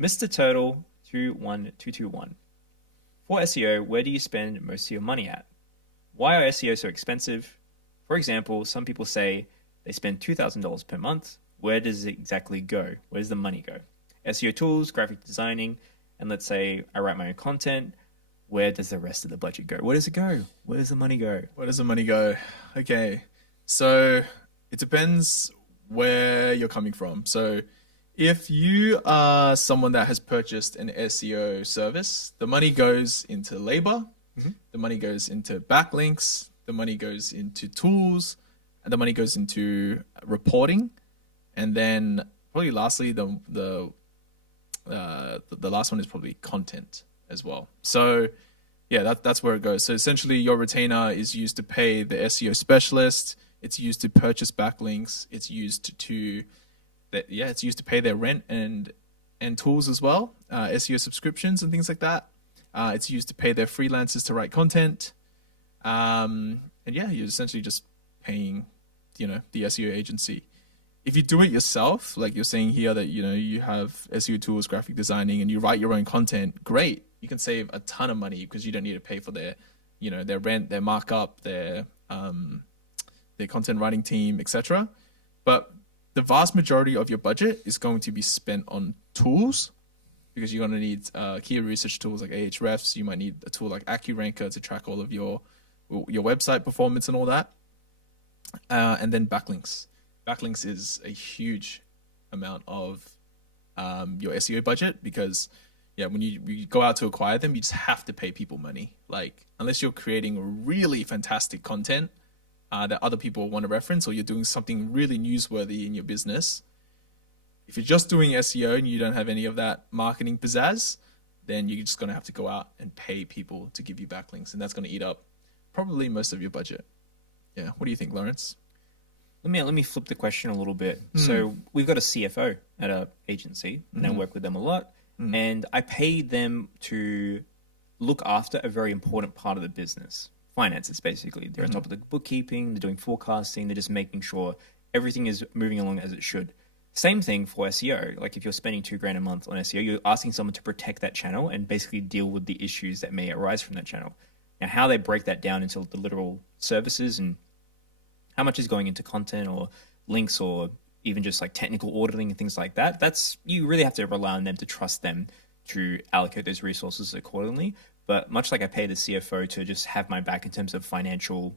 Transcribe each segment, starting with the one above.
Mr. Turtle 21221. For SEO, where do you spend most of your money at? Why are SEO so expensive? For example, some people say they spend $2,000 per month. Where does it exactly go? Where does the money go? SEO tools, graphic designing, and let's say I write my own content. Where does the rest of the budget go? Where does it go? Where does the money go? Where does the money go? Okay, so it depends where you're coming from. So if you are someone that has purchased an SEO service, the money goes into labor, Mhm. the money goes into backlinks, the money goes into tools, and the money goes into reporting, and then probably lastly the last one is probably content as well. So yeah, that's where it goes. So essentially, your retainer is used to pay the SEO specialist. It's used to purchase backlinks. It's used to it's used to pay their rent and tools as well, SEO subscriptions and things like that. It's used to pay their freelancers to write content. And yeah, you're essentially just paying, the SEO agency. If you do it yourself, like you're saying here that you have SEO tools, graphic designing, and you write your own content, great. You can save a ton of money because you don't need to pay for their rent, their markup, their content writing team, etc. But the vast majority of your budget is going to be spent on tools because you're going to need key research tools like Ahrefs. You might need a tool like AccuRanker to track all of your website performance and all that. And then backlinks. Backlinks is a huge amount of your SEO budget because when you go out to acquire them, you just have to pay people money. Like unless you're creating really fantastic content that other people want to reference, or you're doing something really newsworthy in your business. If you're just doing SEO and you don't have any of that marketing pizzazz, then you're just going to have to go out and pay people to give you backlinks, and that's going to eat up probably most of your budget. Yeah. What do you think, Lawrence? Let me flip the question a little bit. So we've got a CFO at our agency, and I work with them a lot, and I pay them to look after a very important part of the business, finances. Basically, they're on top of the bookkeeping, they're doing forecasting, they're just making sure everything is moving along as it should. Same thing for SEO. Like if you're spending $2,000 a month on SEO, you're asking someone to protect that channel and basically deal with the issues that may arise from that channel. Now, how they break that down into the literal services and how much is going into content or links or even just like technical auditing and things like that, that's you really have to rely on them to trust them to allocate those resources accordingly. But much like I pay the CFO to just have my back in terms of financial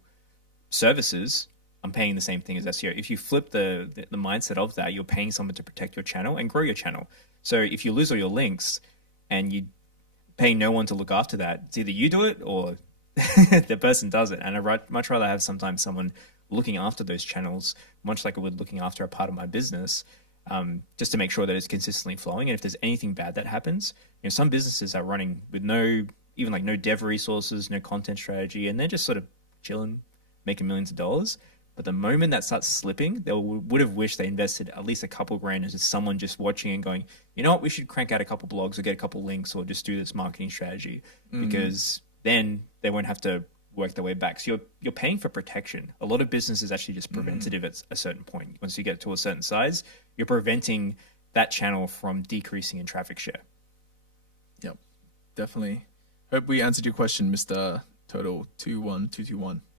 services, I'm paying the same thing as SEO. If you flip the mindset of that, you're paying someone to protect your channel and grow your channel. So if you lose all your links and you pay no one to look after that, it's either you do it or the person does it. And I'd much rather have sometimes someone looking after those channels, much like I would looking after a part of my business, just to make sure that it's consistently flowing. And if there's anything bad that happens, some businesses are running with no dev resources, no content strategy, and they're just sort of chilling, making millions of dollars. But the moment that starts slipping, they would have wished they invested at least a couple grand into someone just watching and going, you know what, we should crank out a couple blogs or get a couple links or just do this marketing strategy, because then they won't have to work their way back. So you're paying for protection. A lot of business is actually just preventative at a certain point. Once you get to a certain size, you're preventing that channel from decreasing in traffic share. Yep, definitely. Hope we answered your question, Mr. Total 21221.